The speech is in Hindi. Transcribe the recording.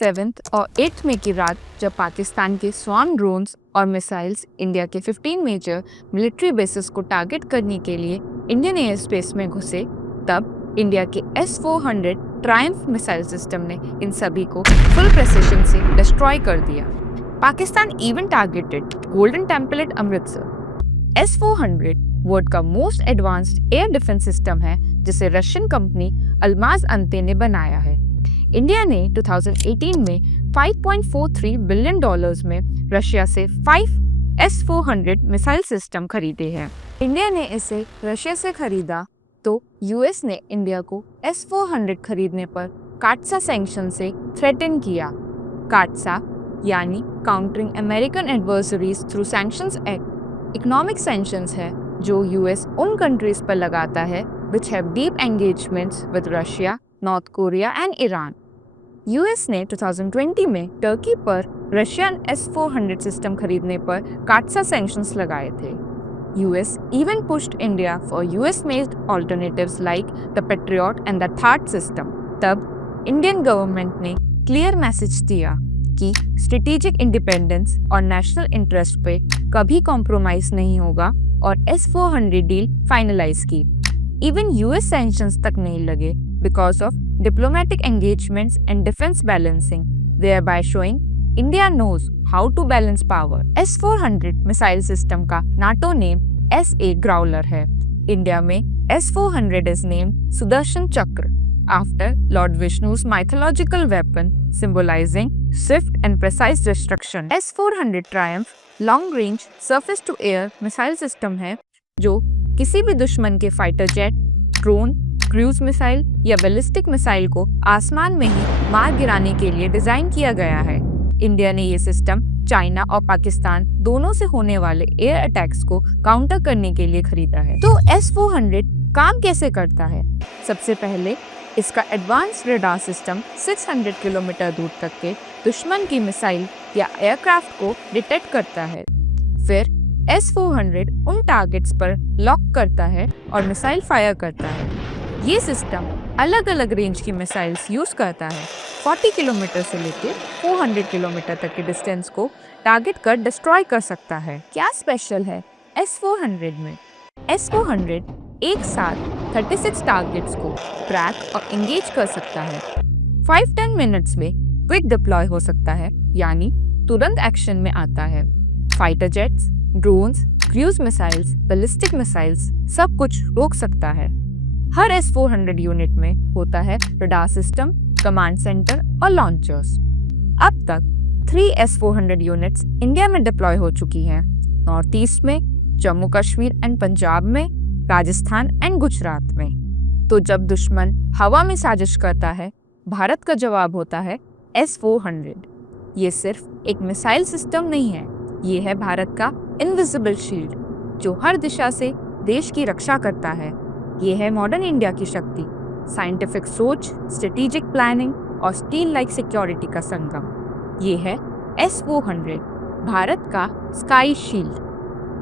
7 और 8 मई की रात जब पाकिस्तान के स्वार्म ड्रोन्स और मिसाइल्स इंडिया के 15 मेजर मिलिट्री बेसिस को टारगेट करने के लिए इंडियन एयर स्पेस में घुसे, तब इंडिया के S-400 ट्रायम्फ मिसाइल सिस्टम ने इन सभी को फुल प्रेसिशन से डिस्ट्रॉय कर दिया। Pakistan even targeted Golden Temple at Amritsar. S-400 world का most advanced air defence system है जिसे रशियन कंपनी अल्माज अंते ने बनाया है। इंडिया ने 2018 में $5.43 बिलियन में रशिया से 5 S-400 मिसाइल सिस्टम खरीदे हैं। इंडिया ने इसे रशिया से खरीदा तो यूएस ने इंडिया को S-400 खरीदने पर काटसा सैंक्शन से थ्रेटन किया। काटसा यानी countering American adversaries through sanctions act economic sanctions है जो यूएस उन कंट्रीज पर लगाता है which have deep engagements with Russia, north Korea and Iran. US ने 2020 में टर्की पर रशियन S-400 सिस्टम खरीदने पर काटसा सैंक्शंस लगाए थे। US even pushed India for US-made alternatives like the Patriot and the THAAD system। तब इंडियन गवर्नमेंट ने क्लियर मैसेज दिया कि स्ट्रेटेजिक इंडिपेंडेंस और नेशनल इंटरेस्ट पे कभी कॉम्प्रोमाइज नहीं होगा और S-400 डील फाइनलाइज की। इवन यूएस सैंक्शंस तक नहीं लगे because of diplomatic engagements and defense balancing, thereby showing India knows how to balance power। S-400 missile system का नाटो नेम SA ग्राउलर है। इंडिया में S-400 is named सुदर्शन चक्र after Lord Vishnu's mythological weapon symbolizing swift and precise destruction। S-400 Triumph long range surface to air missile system है जो किसी भी दुश्मन के fighter jet, drone, cruise missile या बैलिस्टिक मिसाइल को आसमान में ही मार गिराने के लिए डिजाइन किया गया है। इंडिया ने ये सिस्टम चाइना और पाकिस्तान दोनों से होने वाले एयर अटैक्स को काउंटर करने के लिए खरीदा है। तो S-400 काम कैसे करता है? सबसे पहले इसका एडवांस रडार सिस्टम 600 किलोमीटर दूर तक के दुश्मन की मिसाइल या एयरक्राफ्ट को डिटेक्ट करता है। फिर S-400 उन टारगेट्स पर लॉक करता है और मिसाइल फायर करता है। ये सिस्टम अलग अलग रेंज की मिसाइल्स यूज करता है। 40 किलोमीटर से लेकर 400 किलोमीटर तक के डिस्टेंस को टारगेट कर डिस्ट्रॉय कर सकता है। क्या स्पेशल है S-400 में? S-400 एक साथ 36 टारगेट्स को ट्रैक और एंगेज कर सकता है। 5-10 मिनट्स में क्विक डिप्लॉय हो सकता है, यानी तुरंत एक्शन में आता है। Fighter jets, drones, cruise missiles, ballistic missiles सब कुछ रोक सकता है। हर S-400 यूनिट में होता है रडार सिस्टम, कमांड सेंटर और लॉन्चर्स। अब तक 3 S-400 यूनिट्स इंडिया में डिप्लॉय हो चुकी हैं। नॉर्थ ईस्ट में, जम्मू कश्मीर एंड पंजाब में, राजस्थान एंड गुजरात में। तो जब दुश्मन हवा में साजिश करता है, भारत का जवाब होता है S-400। ये सिर्फ एक मिसाइल सिस्टम नहीं है, ये है भारत का इनविजिबल शील्ड जो हर दिशा से देश की रक्षा करता है। ये है मॉडर्न इंडिया की शक्ति, साइंटिफिक सोच, स्ट्रेटेजिक प्लानिंग और स्टील लाइक सिक्योरिटी का संगम। ये है S-400, भारत का स्काई शील्ड।